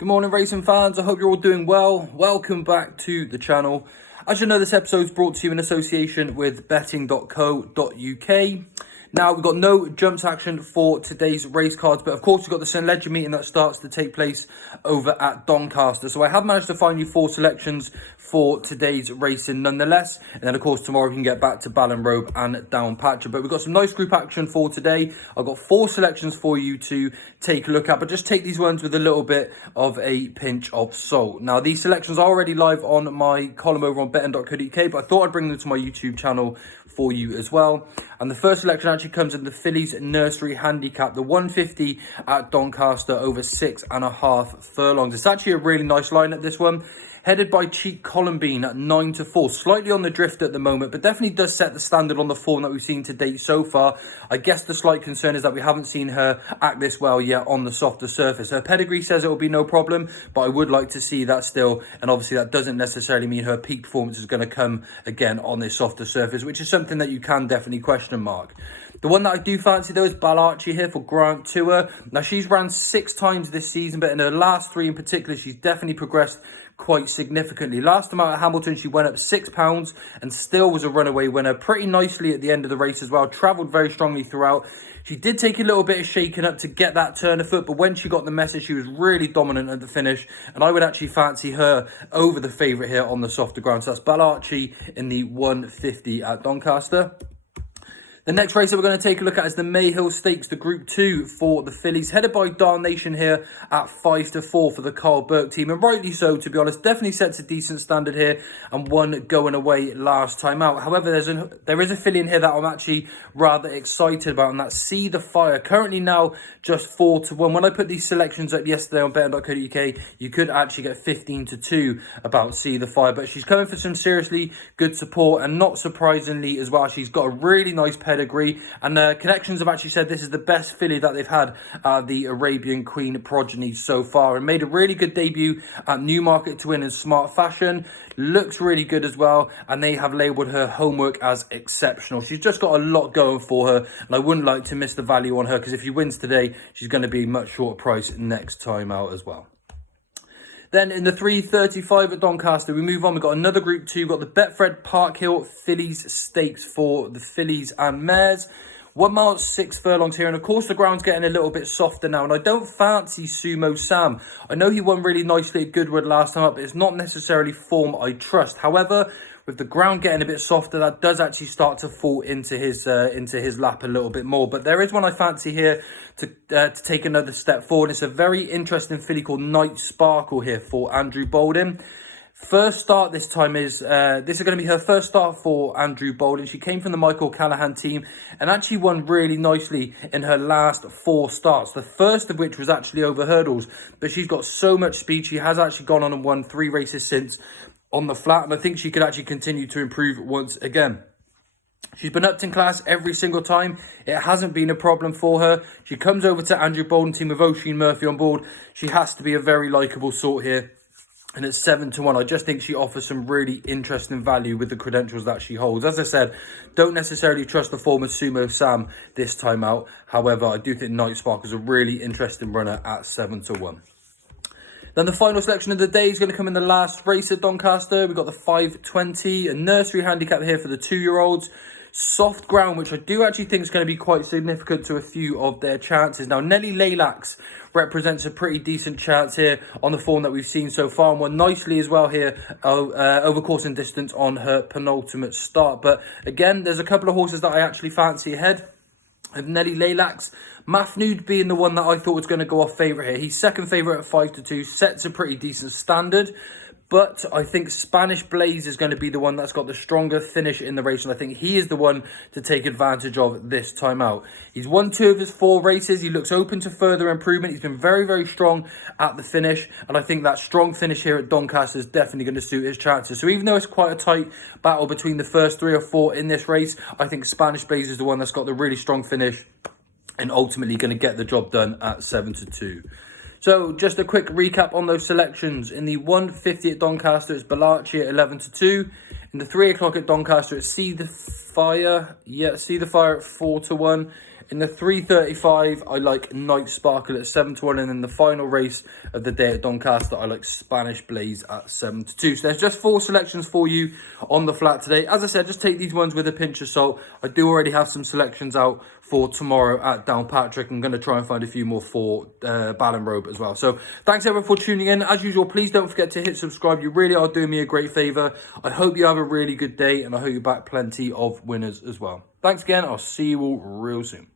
Good morning, racing fans. I hope you're all doing well. Welcome back to the channel. As you know, this episode is brought to you in association with betting.co.uk. Now, we've got no jumps action for today's race cards, but of course, we've got the St. Ledger meeting that starts to take place over at Doncaster. So I have managed to find you 4 selections for today's racing nonetheless. And then, of course, tomorrow we can get back to Ballinrobe and Downpatrick. But we've got some nice group action for today. I've got 4 selections for you to take a look at, but just take these ones with a little bit of a pinch of salt. Now, these selections are already live on my column over on betting.co.uk, but I thought I'd bring them to my YouTube channel for you as well. And the first selection actually comes in the fillies nursery handicap, the 150 at Doncaster over 6.5 furlongs. It's actually a really nice lineup, this one. Headed by Cheek Columbine at 9-4. Slightly on the drift at the moment, but definitely does set the standard on the form that we've seen to date so far. I guess the slight concern is that we haven't seen her act this well yet on the softer surface. Her pedigree says it will be no problem, but I would like to see that still. And obviously that doesn't necessarily mean her peak performance is going to come again on this softer surface, which is something that you can definitely question mark. The one that I do fancy, though, is Ballarchi here for Grant Tour. Now, she's ran 6 times this season, but in her last 3 in particular, she's definitely progressed quite significantly. Last time out at Hamilton, she went up £6 and still was a runaway winner pretty nicely at the end of the race as well. Travelled very strongly throughout. She did take a little bit of shaking up to get that turn of foot, but when she got the message, she was really dominant at the finish, and I would actually fancy her over the favourite here on the softer ground. So that's Ballarchi in the 150 at Doncaster. The next race that we're going to take a look at is the Mayhill Stakes, the Group 2 for the fillies, headed by Darnation here at 5-4 for the Carl Burke team. And rightly so, to be honest, definitely sets a decent standard here and one going away last time out. However, there is a filly in here that I'm actually rather excited about, and that's See the Fire. Currently now just 4-1. When I put these selections up yesterday on betting.co.uk, you could actually get 15-2 about See the Fire. But she's coming for some seriously good support, and not surprisingly as well, she's got a really nice pedigree, and connections have actually said this is the best filly that they've had the Arabian Queen progeny so far, and made a really good debut at Newmarket to win in smart fashion. Looks really good as well, and they have labelled her homework as exceptional. She's just got a lot going for her, and I wouldn't like to miss the value on her, because if she wins today, she's going to be much shorter price next time out as well. Then in the 335 at Doncaster, we move on. We've got another Group 2. We've got the Betfred Parkhill Fillies Stakes for the fillies and mares. 1 mile, 6 furlongs here. And of course, the ground's getting a little bit softer now. And I don't fancy Sumo Sam. I know he won really nicely at Goodwood last time up, but it's not necessarily form I trust. However, with the ground getting a bit softer, that does actually start to fall into his lap a little bit more. But there is one I fancy here to take another step forward. It's a very interesting filly called Night Sparkle here for Andrew Bolden. First start this time is going to be her first start for Andrew Bolden. She came from the Michael Callahan team and actually won really nicely in her last 4 starts. The first of which was actually over hurdles, but she's got so much speed. She has actually gone on and won 3 races since on the flat, and I think she could actually continue to improve once again. She's been upped in class every single time. It hasn't been a problem for her. She comes over to Andrew Bolden team with Oisin Murphy on board. She has to be a very likeable sort here. And at 7-1, I just think she offers some really interesting value with the credentials that she holds. As I said, don't necessarily trust the form of Sumo Sam this time out. However, I do think Night Sparkle is a really interesting runner at 7-1. Then the final selection of the day is going to come in the last race at Doncaster. We've got the 520, a nursery handicap here for the 2-year-olds. Soft ground, which I do actually think is going to be quite significant to a few of their chances. Now, Nelly Laylax represents a pretty decent chance here on the form that we've seen so far, and won nicely as well here over course and distance on her penultimate start. But again, there's a couple of horses that I actually fancy ahead of Nelly Laylax. Mafnood being the one that I thought was going to go off favourite here. He's second favourite at 5-2, sets a pretty decent standard. But I think Spanish Blaze is going to be the one that's got the stronger finish in the race, and I think he is the one to take advantage of this time out. He's won 2 of his 4 races. He looks open to further improvement. He's been very, very strong at the finish, and I think that strong finish here at Doncaster is definitely going to suit his chances. So even though it's quite a tight battle between the first 3 or 4 in this race, I think Spanish Blaze is the one that's got the really strong finish and ultimately going to get the job done at 7-2. So just a quick recap on those selections. In the 150 at Doncaster, it's Ballarchi at 11-2. In the 3 o'clock at Doncaster, it's See the Fire. Yeah, See the Fire at 4-1. In the 335, I like Night Sparkle at 7-1, and in the final race of the day at Doncaster, I like Spanish Blaze at 7-2. So there's just 4 selections for you on the flat today. As I said, just take these ones with a pinch of salt. I do already have some selections out for tomorrow at Downpatrick. I'm going to try and find a few more for Ballon Robe as well. So thanks everyone for tuning in. As usual, please don't forget to hit subscribe. You really are doing me a great favour. I hope you have a really good day, and I hope you back plenty of winners as well. Thanks again. I'll see you all real soon.